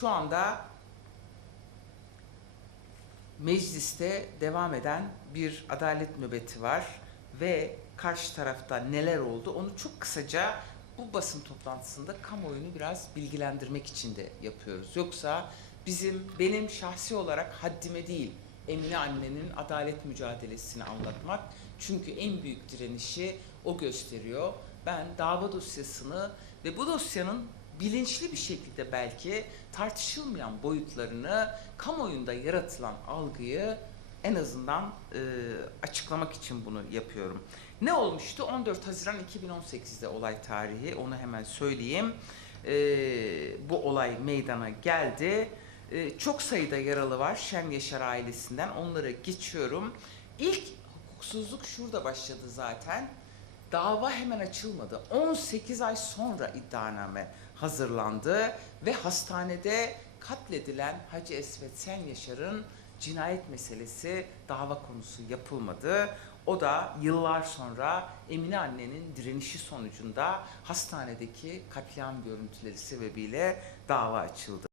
Şu anda mecliste devam eden bir adalet nöbeti var ve karşı tarafta neler oldu onu çok kısaca bu basın toplantısında kamuoyunu biraz bilgilendirmek için de yapıyoruz. Yoksa bizim benim şahsi olarak haddime değil Emine annenin adalet mücadelesini anlatmak. Çünkü en büyük direnişi o gösteriyor. Ben dava dosyasını ve bu dosyanın bilinçli bir şekilde belki tartışılmayan boyutlarını kamuoyunda yaratılan algıyı en azından e, açıklamak için bunu yapıyorum. Ne olmuştu? 14 Haziran 2018'de olay tarihi. Onu hemen söyleyeyim. E, bu olay meydana geldi. E, çok sayıda yaralı var Şen Yaşar ailesinden. Onlara geçiyorum. İlk hukuksuzluk şurada başladı zaten. Dava hemen açılmadı. 18 ay sonra iddianame hazırlandı ve hastanede katledilen Hacı Esvet Sen Yaşar'ın cinayet meselesi dava konusu yapılmadı. O da yıllar sonra Emine annenin direnişi sonucunda hastanedeki katliam görüntüleri sebebiyle dava açıldı.